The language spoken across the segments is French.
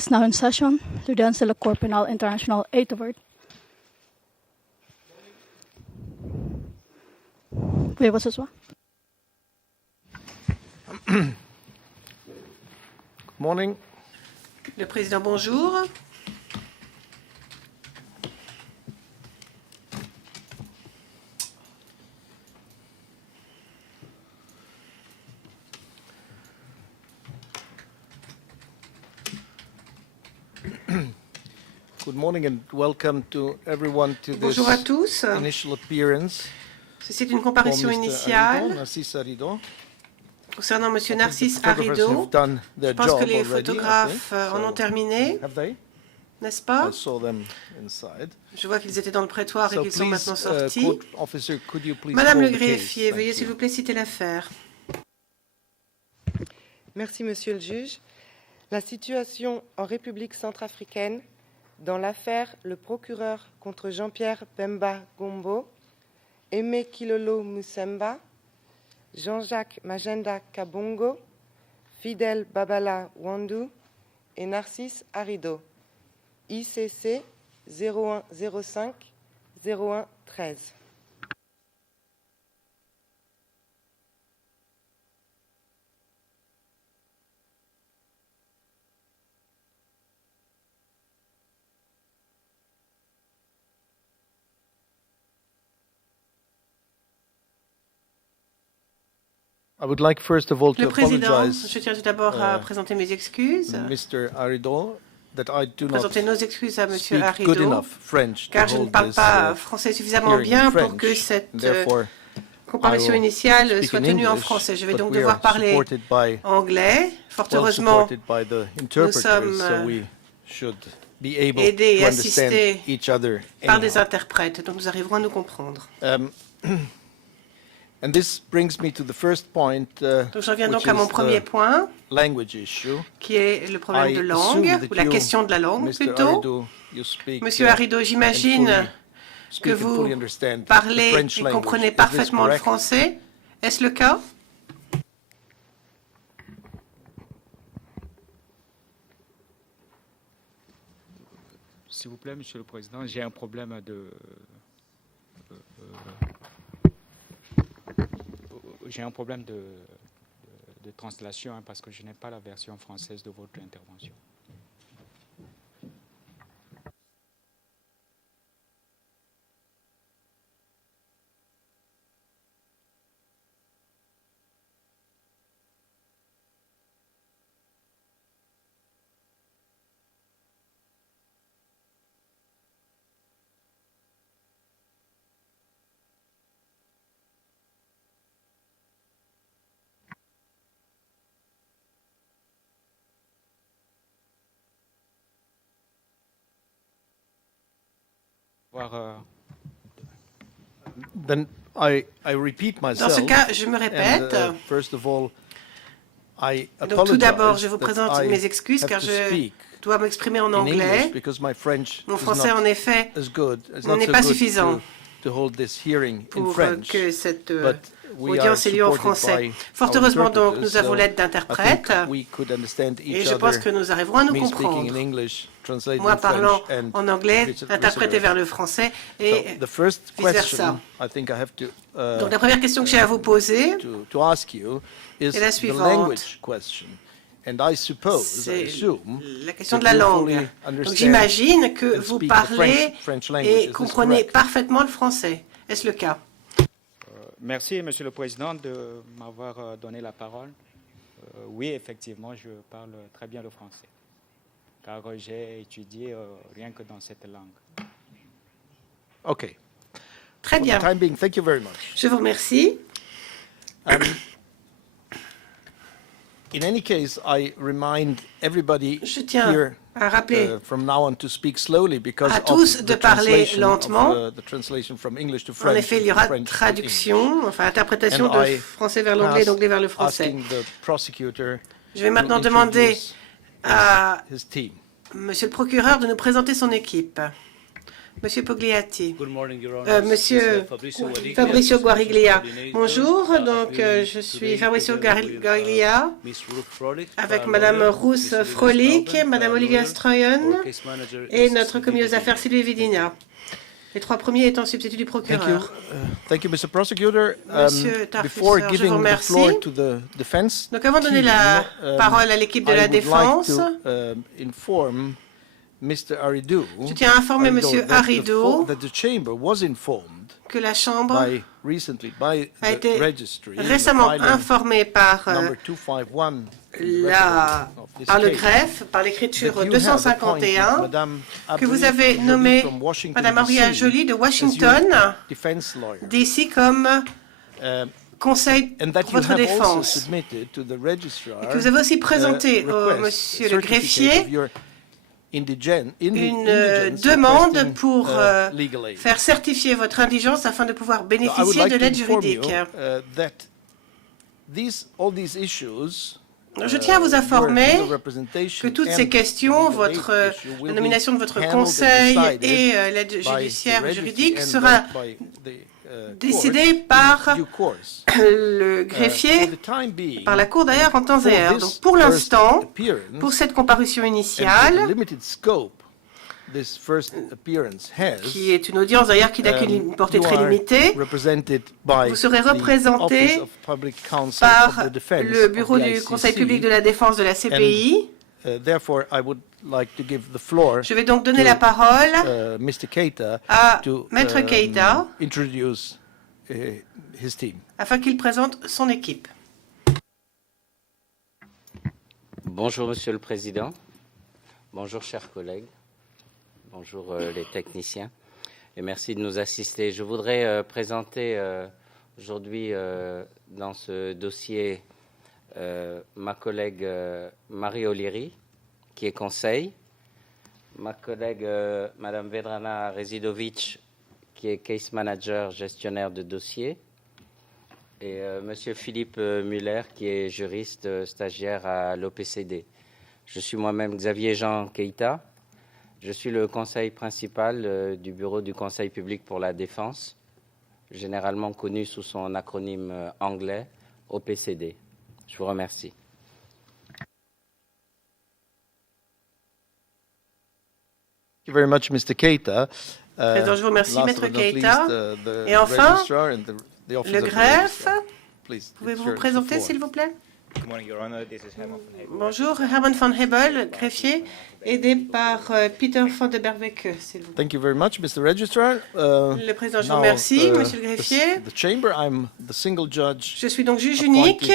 is now in session. L'audience de la Cour pénale internationale est ouverte. Veuillez vous asseoir. Good morning. Le président, bonjour. Good morning and welcome to everyone to this Bonjour à tous. initial appearance C'est une for comparution Mr. initiale Narcisse Arido. concernant M. I think Narcisse the photographers Arido. have done their Je pense job que les already, I photographes think. en ont terminé, Have they? n'est-ce I pas? saw them inside. Je vois qu'ils étaient dans le prétoire et So qu'ils sont please, maintenant sortis. court officer, could you please Madame call le the case? greffier, Thank veuillez you. s'il vous plaît citer l'affaire. Merci, Monsieur le juge. La situation en République centrafricaine dans l'affaire le procureur contre Jean-Pierre Bemba Gombo, Aimé Kilolo Musemba, Jean-Jacques Magenda Kabongo, Fidel Babala Wandu et Narcisse Arido, ICC 0105 0113. I would like first of all to Le président, apologize, je tiens tout d'abord à présenter mes excuses, Mr. Arido, that I do not présenter nos excuses à M. speak good Arido, enough French to car je ne hold parle this pas français suffisamment hearing bien in pour que French. cette Therefore, comparution I will initiale speak soit in tenue en English, français. Je vais but donc we devoir are parler supported by, anglais. Fort well heureusement, supported by the interpreters, sommes, so we should be able aidés et to understand assistés each other par des anyhow. interprètes, donc nous arriverons à nous comprendre. And this brings me to the first point, Donc j'en viens which donc à mon is premier the point, language issue. qui est le problème I de assume langue, that ou la you, question de la langue Mr. plutôt. Arido, you speak, Monsieur Arido, and j'imagine fully que speak and vous fully understand the parlez French et language. comprenez Is this parfaitement le correct? français. Est-ce le cas? S'il vous plaît, Monsieur le Président, j'ai un problème de translation hein, parce que je n'ai pas la version française de votre intervention. Then I repeat myself. Dans ce cas, je me répète. And, first of all, I Donc tout d'abord, apologize je vous that présente I mes excuses have car to je speak dois m'exprimer en in English anglais. because my French Mon is français, not en effet, as good. It's n'est not so pas good suffisant to hold this hearing in pour French. que cette But we are audience ait lieu en supported français. by Fort our heureusement donc, interpreters, nous avons so l'aide I d'interprètes think we could understand et each je pense other. que nous arriverons à nous Me speaking in comprendre. English, translating Moi in French, parlant and en anglais, vice interprété versa. vers le français et So the first vice-versa. question I think I have Donc la première question que j'ai à vous poser, to ask you is est la the suivante. language question. And I suppose, I c'est assume, la question de that la you langue. fully Donc understand j'imagine que and vous speak the parlez French language. et Is this comprenez correct? parfaitement le français. Est-ce le cas? Merci, Monsieur le Président, de m'avoir donné la parole. Oui, effectivement, je parle très bien le français, car j'ai étudié rien que dans cette langue. Okay. Très For bien. the time being, thank you very much. Je vous remercie. In any case, I remind everybody Je tiens here à rappeler from now on to speak slowly because à tous of de the parler translation lentement. of, the translation from English to En French. effet, il y and aura French to traduction, enfin interprétation And de I français vers l'anglais et d'anglais vers le English. français. Asking the prosecutor Je vais maintenant to demander introduce à his team. Monsieur le procureur de nous présenter son équipe. Monsieur Pogliatti. Good morning, Your Honor. Monsieur Fabricio Guariglia. Bonjour, donc je suis Fabricio Guariglia avec Madame Ruth Frolik, Madame Olivia Stroyen et notre commis aux affaires Sylvie Vidina. Les trois premiers étant substituts du procureur. Thank you, Mr. Prosecutor. Monsieur Tarfusser, Before je vous giving the remercie. floor to the defense Donc avant de donner la parole à l'équipe de la défense, inform Mr. Aridou, je tiens à informer Monsieur Aridou that the chamber was informed que la Chambre recently by a the été registry récemment informée par number 251 par le greffe, par l'écriture 251, que vous avez nommé Madame Maria Joly de Washington, d'ici comme conseil pour votre défense, et que vous avez aussi présenté au monsieur le greffier une demande pour faire certifier votre indigence afin de pouvoir bénéficier de l'aide juridique. Je tiens à vous informer que toutes ces questions, la nomination de votre conseil et l'aide judiciaire ou juridique sera décidée par le greffier, par la Cour d'ailleurs en temps et heure. Donc pour l'instant, pour cette comparution initiale, qui est une audience d'ailleurs qui n'a qu'une portée très limitée, vous serez représenté par le bureau du Conseil public de la défense de la CPI. Je vais donc donner la parole à Maître Keita afin qu'il présente son équipe. Bonjour Monsieur le Président, bonjour chers collègues, bonjour les techniciens et merci de nous assister. Je voudrais présenter aujourd'hui dans ce dossier ma collègue Marie O'Leary, qui est conseil, ma collègue Madame Vedrana Rezidovic, qui est case manager, gestionnaire de dossier, et Monsieur Philippe Muller, qui est juriste stagiaire à l'OPCD. Je suis moi-même Xavier Jean Keita. Je suis le conseil principal du bureau du Conseil public pour la défense, généralement connu sous son acronyme anglais OPCD. Je vous remercie. Thank you very much, Mr. Keita. Président, je vous remercie, Maître Keita. Et enfin, le greffe, pouvez-vous vous présenter, s'il vous plaît? Bonjour, Herman van Hebel, greffier, aidé par Peter van de Berwecke, s'il vous plaît. Thank you very much, Mr. Registrar. Le président, je vous remercie, monsieur le greffier. The chamber, I'm the single judge. Je suis donc juge unique,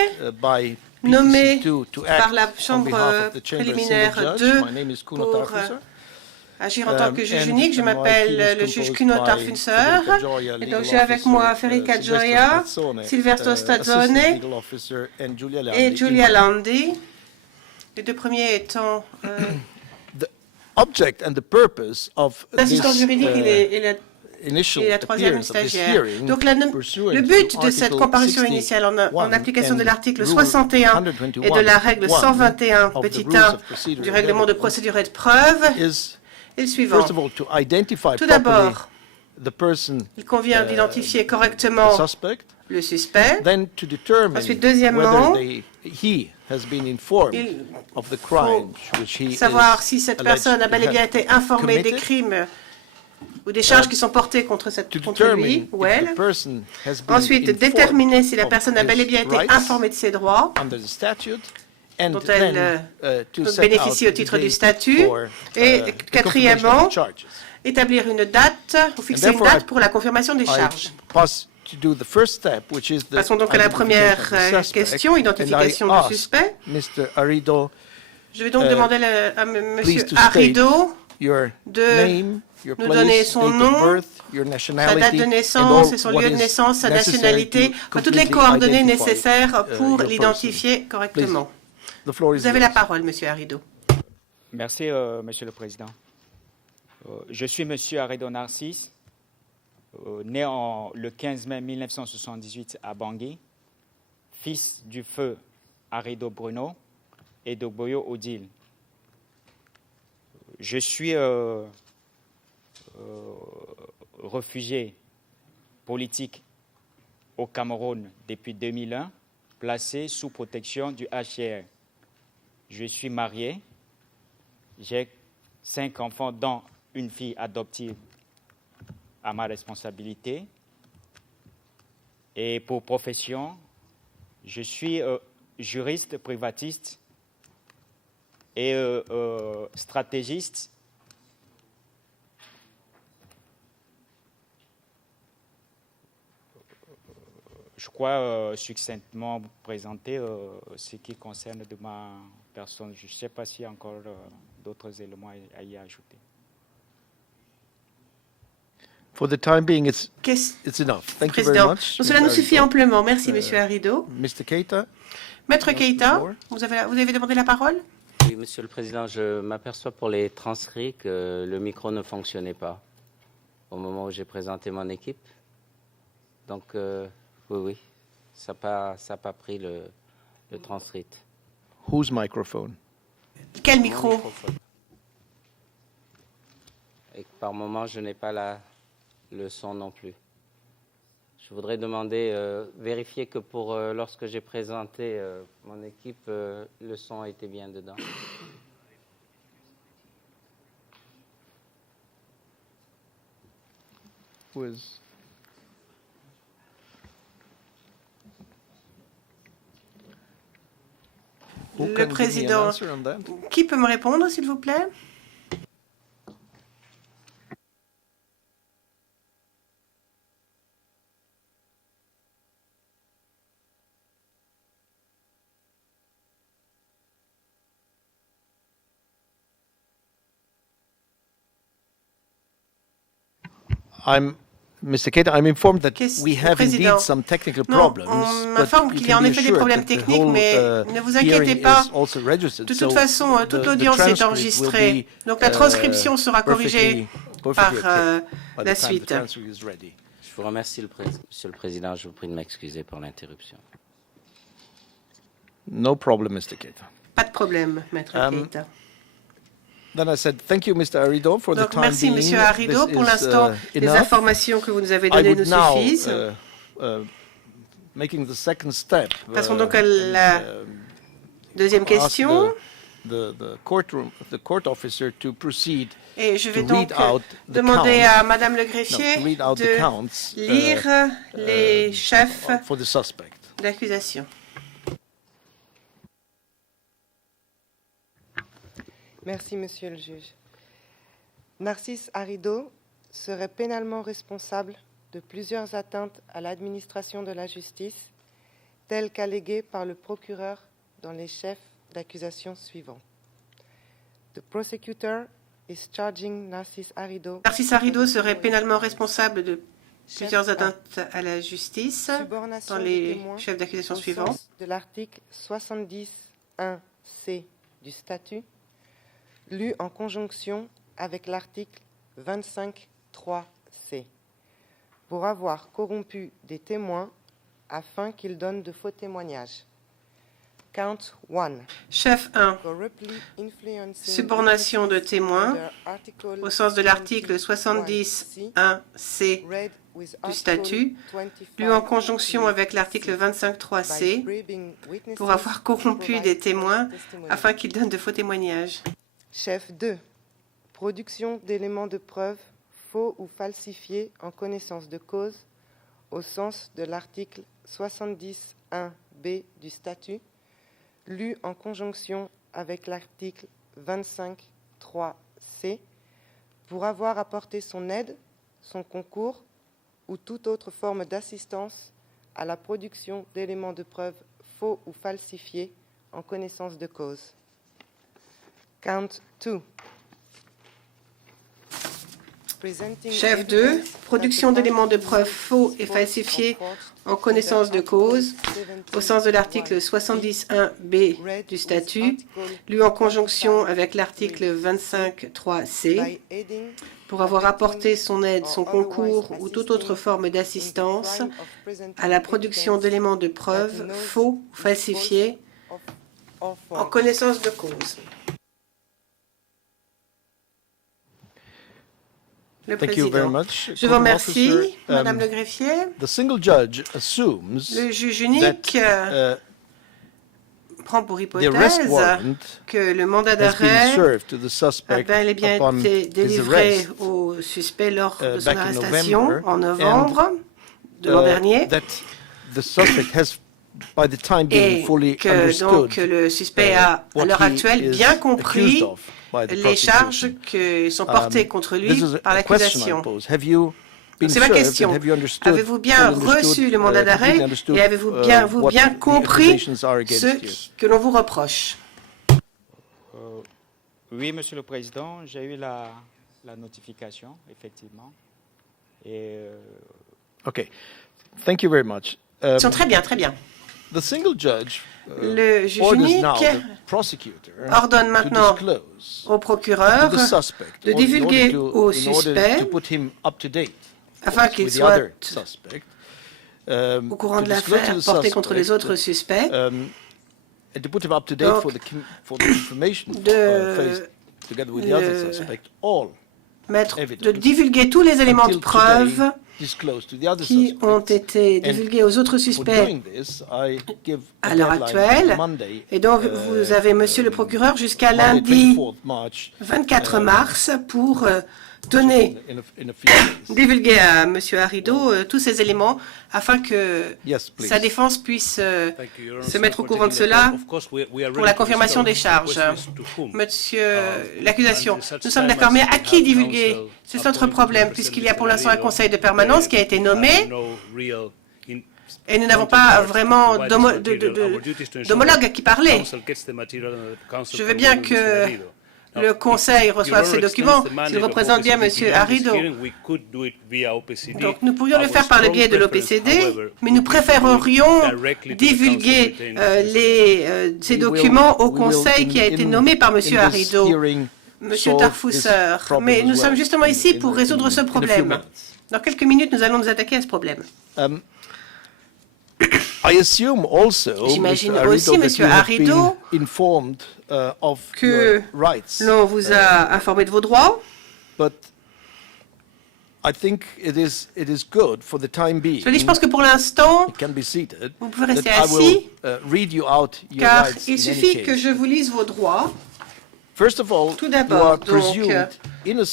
nommé par la chambre préliminaire 2 pour agir en tant que juge unique. Je m'appelle le juge Kuno Tarfunser. Et donc j'ai avec moi Federica Gioia, Silvestro Stazzone et Giulia Landi. Les deux premiers étant l'assistant juridique et la troisième stagiaire. Donc le but de cette comparution initiale en application de l'article 61 et de la règle 121 petit 1 du règlement de procédure et de preuve est le suivant. Tout d'abord, il convient d'identifier correctement le suspect. Ensuite, deuxièmement, il faut savoir si cette personne a bel et bien été informée des crimes ou des charges qui sont portées contre lui ou elle. Ensuite, déterminer si la personne a bel et bien été informée de ses droits dont elle bénéficie au titre du statut. Et quatrièmement, établir une date ou fixer une date pour la confirmation des charges. Passons donc à la première question, identification du suspect. Je vais donc demander à M. Arido de nous donner son nom, sa date de naissance et son lieu de naissance, sa nationalité, toutes les coordonnées nécessaires pour l'identifier correctement. Vous avez la parole, Monsieur Arido. Merci, Monsieur le Président. Je suis Monsieur Arido Narcisse, né le 15 mai 1978 à Bangui, fils du feu Arido Bruno et d'Ogboyo Odile. Je suis réfugié politique au Cameroun depuis 2001, placé sous protection du HCR. Je suis marié, j'ai 5 enfants, dont une fille adoptive à ma responsabilité. Et pour profession, je suis juriste privatiste et stratégiste. Je crois succinctement présenter ce qui concerne de ma personne. Je ne sais pas s'il y a encore d'autres éléments à y ajouter. For the time being, it's enough. Thank you very Président, much. cela nous suffit amplement. Merci, Monsieur Arido. Mr. Keita. Maître Keita, vous avez demandé la parole? Oui, Monsieur le Président, je m'aperçois pour les transcrits que le micro ne fonctionnait pas au moment où j'ai présenté mon équipe. Donc, oui, ça n'a pas pris le transcrit. Whose microphone? Quel micro? Et par moment, je n'ai pas le son non plus. Je voudrais demander, vérifier que pour lorsque j'ai présenté mon équipe, le son était bien dedans. Le président, qui peut me répondre, s'il vous plaît? Mr. Keita, I'm informed that we have indeed some technical problems. On m'informe qu'il y a en effet des problèmes techniques, mais ne vous inquiétez pas. De toute façon, toute l'audience est enregistrée, donc la transcription sera corrigée par la suite. Je vous remercie, Monsieur le Président. Je vous prie de m'excuser pour l'interruption. No problem, Mr. Keita. Pas de problème, Maître Keita. Then I said, thank you, Mr. Arido, for the time merci, being. Monsieur Arido. Pour l'instant, les informations que vous nous avez données nous suffisent. Making the second step, Passons donc à la deuxième question. The court officer to proceed. Et je vais donc demander à Madame le greffier de lire les chefs d'accusation. Merci, Monsieur le juge. Narcisse Arido serait pénalement responsable de plusieurs atteintes à l'administration de la justice, telles qu'alléguées par le procureur dans les chefs d'accusation suivants. The prosecutor is charging Narcisse Arido. Narcisse Arido serait pénalement responsable de plusieurs atteintes à la justice dans les chefs d'accusation suivants. De l'article 70.1c du statut, lu en conjonction avec l'article 25.3c, pour avoir corrompu des témoins afin qu'ils donnent de faux témoignages. Count 1. Chef 1. Subornation de témoins au sens de l'article 70.1c du statut, lu en conjonction avec l'article 25.3c, pour avoir corrompu des témoins afin qu'ils donnent de faux témoignages. Chef 2. Production d'éléments de preuve faux ou falsifiés en connaissance de cause au sens de l'article 70.1b du statut, lu en conjonction avec l'article 25.3c, pour avoir apporté son aide, son concours ou toute autre forme d'assistance à la production d'éléments de preuve faux ou falsifiés en connaissance de cause. Count 2. Chef 2, production d'éléments de preuve faux et falsifiés en connaissance de cause, au sens de l'article 70.1b du statut, lu en conjonction avec l'article 25.3c, pour avoir apporté son aide, son concours ou toute autre forme d'assistance à la production d'éléments de preuve faux ou falsifiés en connaissance de cause. Le Thank you very président. much. Je vous remercie, Madame le greffier. The single judge assumes Le juge unique that, prend pour the arrest hypothèse warrant que le mandat has been d'arrêt served to the a suspect bel et bien upon été his délivré arrest au suspect lors de son back in arrestation November, en novembre de l'an dernier, that the suspect has, by the time being, et fully que understood donc le suspect a, à what l'heure he actuelle, is bien accused compris of by the les charges prosecution. qui sont portées contre lui This is par a question I l'accusation. pose. Have you been C'est ma served question. and have you understood, Avez-vous bien fully understood, reçu le mandat d'arrêt completely understood, et avez-vous bien, what bien the compris accusations are against ce you? que l'on vous reproche? Oui, Monsieur le Président, j'ai eu la notification, effectivement. Et, Okay. Thank you very much. Ils sont très bien, très bien. The single judge Le juge orders unique now the prosecutor ordonne to maintenant disclose au procureur to the suspect de in divulguer order au in order suspect to put him up to date afin qu'il with the soit other suspect, au courant to de disclose l'affaire to the portée contre les suspect, autres suspects, and to put him up to date Donc, for the information faced together with the other suspect, all de divulguer tous les éléments de until preuve today disclosed to the other qui ont suspects. été divulgués aux autres For suspects doing this, I give a à l'heure deadline actuelle. Monday, Et donc, vous avez, monsieur le procureur, jusqu'à Monday, lundi 24th March, 24 mars pour donner, in a few days. divulguer à monsieur Arrido tous ces éléments afin que Yes, please. sa défense puisse se mettre au courant de cela pour la confirmation des charges. Monsieur l'accusation, nous sommes d'accord, mais à qui divulguer? C'est notre problème, puisqu'il y a pour l'instant un conseil de permanence qui a été nommé et nous n'avons pas vraiment d'homologue qui parlait. Je veux bien que le Conseil reçoive ces documents s'il représente bien M. Arrido. Donc nous pourrions le faire par le biais de l'OPCD, mais nous préférerions divulguer ces documents au Conseil qui a été nommé par M. Arrido, M. Tarfusser. Mais nous sommes justement ici pour résoudre ce problème. Dans quelques minutes, nous allons nous attaquer à ce problème. J'imagine aussi, Monsieur Arrido, que l'on vous a informé de vos droits. Je dis, je pense que pour l'instant, vous pouvez rester assis, car il suffit que je vous lise vos droits. Tout d'abord, donc,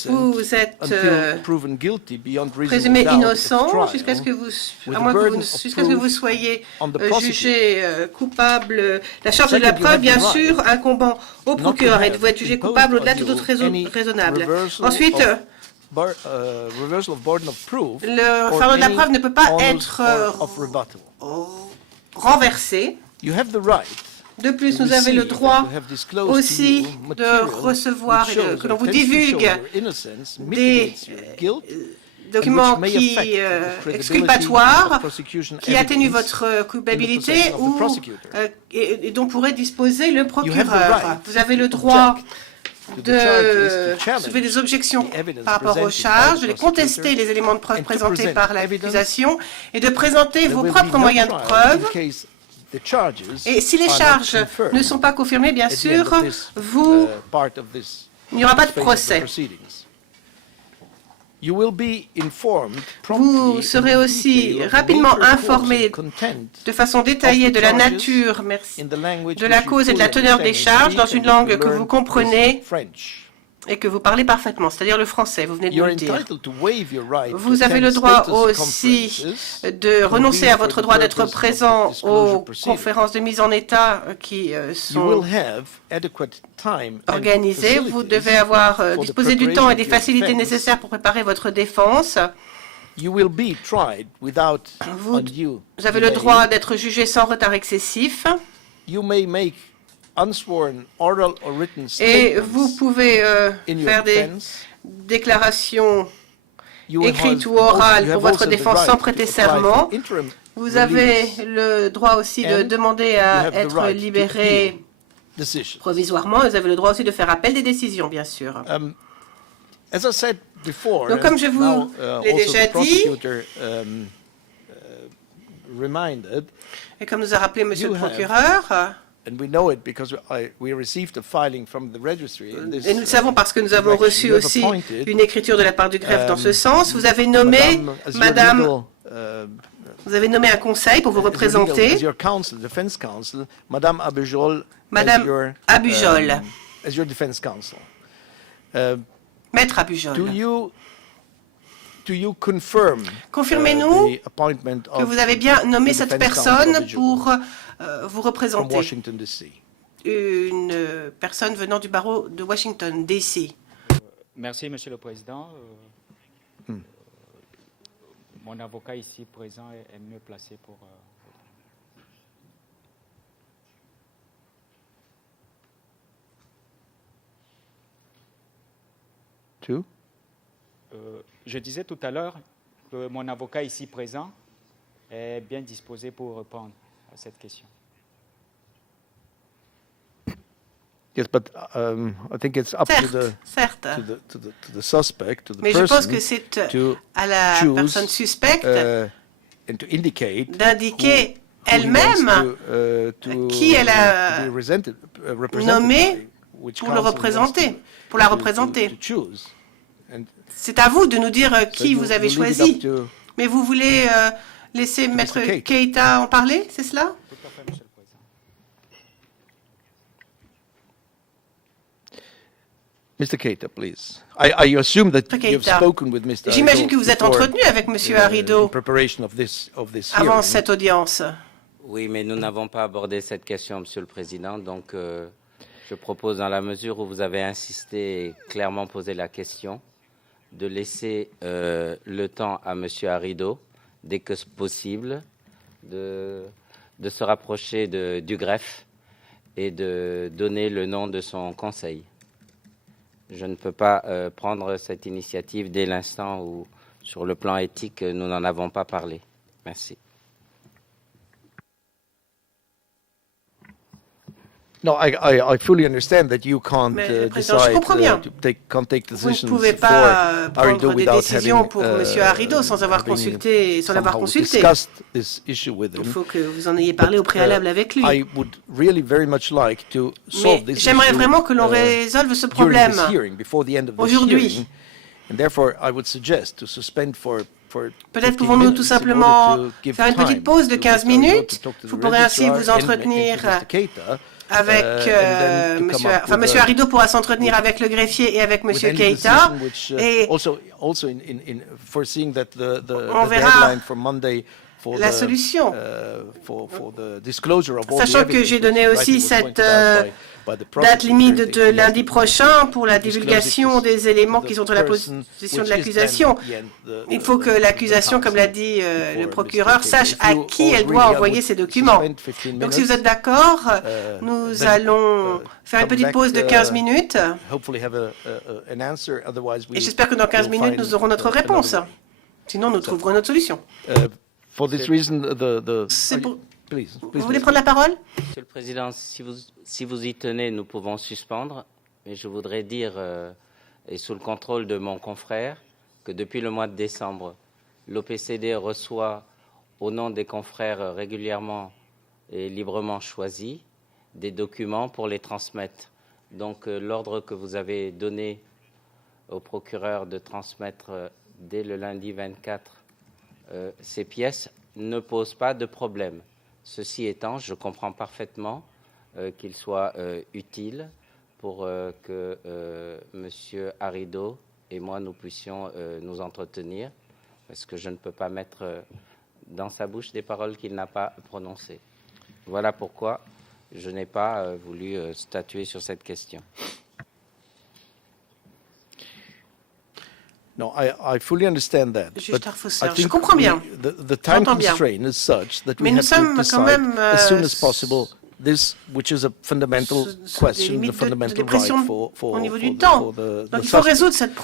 vous êtes présumé innocent jusqu'à ce que vous soyez jugé coupable. La charge de la preuve, bien sûr, incombant au procureur, et vous êtes jugé coupable au-delà de toute autre raisonnable. Ensuite, le fardeau de la preuve ne peut pas être renversé. De plus, nous avons le droit aussi de recevoir et que l'on vous divulgue des documents exculpatoires qui atténuent votre culpabilité ou et dont pourrait disposer le procureur. Vous avez le droit de soulever des objections par rapport aux charges, de contester les éléments de preuve présentés par l'accusation et de présenter vos propres moyens de preuve. Et si les charges ne sont pas confirmées, bien sûr, il n'y aura pas de procès. Vous serez aussi rapidement informé de façon détaillée de la nature, de la cause et de la teneur des charges dans une langue que vous comprenez et que vous parlez parfaitement, c'est-à-dire le français, vous venez de nous le dire. Vous avez le droit aussi de renoncer à votre droit d'être présent aux conférences de mise en état qui sont organisées. Vous devez disposer du temps et des facilités nécessaires pour préparer votre défense. Vous avez le droit d'être jugé sans retard excessif. Et vous pouvez faire des déclarations écrites ou orales pour votre défense sans prêter serment. Vous avez le droit aussi de demander à être libéré provisoirement. Vous avez le droit aussi de faire appel des décisions, bien sûr. Donc, comme je vous l'ai déjà dit, et comme nous a rappelé Monsieur le procureur, and we know it because we received a filing from the registry. Et nous le savons parce que nous avons reçu aussi une écriture de la part du greffe dans ce sens. Vous avez nommé Madame, vous avez nommé un conseil pour vous représenter. Madame Abujol, as your defense counsel. Maître Abujol. Confirmez-nous que vous avez bien nommé cette personne pour vous représenter. Une personne venant du barreau de Washington, D.C. Merci, Monsieur le Président. Mon avocat ici présent est mieux placé pour... Je disais tout à l'heure que mon avocat ici présent est bien disposé pour répondre à cette question. Yes, but I think it's up to the suspect, to the Mais je pense que c'est à la personne suspecte d'indiquer elle-même qui elle a nommé pour le représenter, pour la représenter. C'est à vous de nous dire qui vous avez choisi. Mais vous voulez laisser Maître Keïta en parler, c'est cela? Tout à fait, Monsieur le Président. Mr. Keïta, please. I assume that you've spoken with Mr. Arido. J'imagine que vous êtes entretenu avec Monsieur Arido avant cette audience. Oui, mais nous n'avons pas abordé cette question, Monsieur le Président. Donc, je propose, dans la mesure où vous avez insisté et clairement posé la question, de laisser le temps à Monsieur Arido, dès que possible, de se rapprocher du greffe et de donner le nom de son conseil. Je ne peux pas prendre cette initiative dès l'instant où, sur le plan éthique, nous n'en avons pas parlé. Merci. No, I fully understand that you can't decide, can't take decisions Vous ne pouvez pas prendre des décisions pour Monsieur Arido sans avoir consulté, sans l'avoir consulté. Il faut que vous en ayez parlé au préalable avec lui. Mais j'aimerais vraiment que l'on résolve ce problème aujourd'hui. Peut-être pouvons-nous tout simplement faire une petite pause de 15 minutes. Vous pourrez ainsi vous entretenir avec Monsieur Arido pourra s'entretenir avec le greffier et avec Monsieur Keïta, et on verra la solution. Sachant que j'ai donné aussi cette date limite de lundi prochain pour la divulgation des éléments qui sont dans la possession de l'accusation. Il faut que l'accusation, comme l'a dit le procureur, sache à qui elle doit envoyer ces documents. Donc si vous êtes d'accord, nous allons faire une petite pause de 15 minutes. Et j'espère que dans 15 minutes, nous aurons notre réponse. Sinon, nous trouverons une autre solution. Vous voulez prendre la parole? Monsieur le Président, si vous y tenez, nous pouvons suspendre. Mais je voudrais dire, et sous le contrôle de mon confrère, que depuis le mois de décembre, l'OPCD reçoit, au nom des confrères régulièrement et librement choisis, des documents pour les transmettre. Donc l'ordre que vous avez donné au procureur de transmettre dès le lundi 24 ces pièces ne pose pas de problème. Ceci étant, je comprends parfaitement qu'il soit utile pour que M. Arido et moi, nous puissions nous entretenir, parce que je ne peux pas mettre dans sa bouche des paroles qu'il n'a pas prononcées. Voilà pourquoi je n'ai pas voulu statuer sur cette question. No, I fully understand that. Je comprends bien. The time constraint is such that we have to decide as soon as possible this, which is a fundamental question, the fundamental right for au niveau du temps. Donc il faut résoudre cette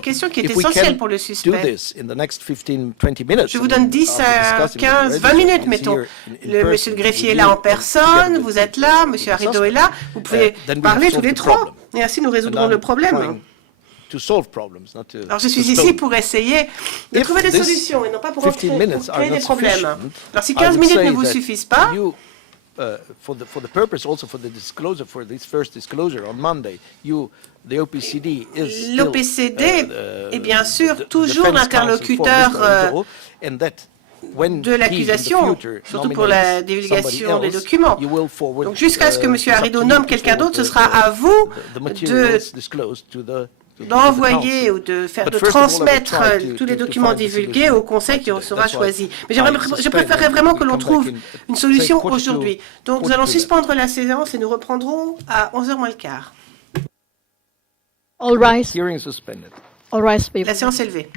question qui est essentielle pour le suspect. Je vous donne 10 à 15, 20 minutes, mettons. Monsieur le greffier est là en personne, vous êtes là, Monsieur Arido est là, vous pouvez parler tous les trois, et ainsi nous résoudrons le problème. Alors je suis ici pour essayer de trouver des solutions et non pas pour créer des problèmes. Alors si 15 minutes ne vous suffisent pas, for the purpose also for the disclosure, for this first disclosure on Monday, the OPCD is l'OPCD est bien sûr toujours l'interlocuteur de l'accusation, surtout pour la divulgation des documents. Donc jusqu'à ce que M. Harido nomme quelqu'un d'autre, ce sera à vous d'envoyer ou de transmettre tous les documents divulgués au Conseil qui sera choisi. Mais je préférerais vraiment que l'on trouve une solution aujourd'hui. Donc nous allons suspendre la séance et nous reprendrons à 11h moins le quart. All rise. Hearing suspended. All rise, people. La séance est levée.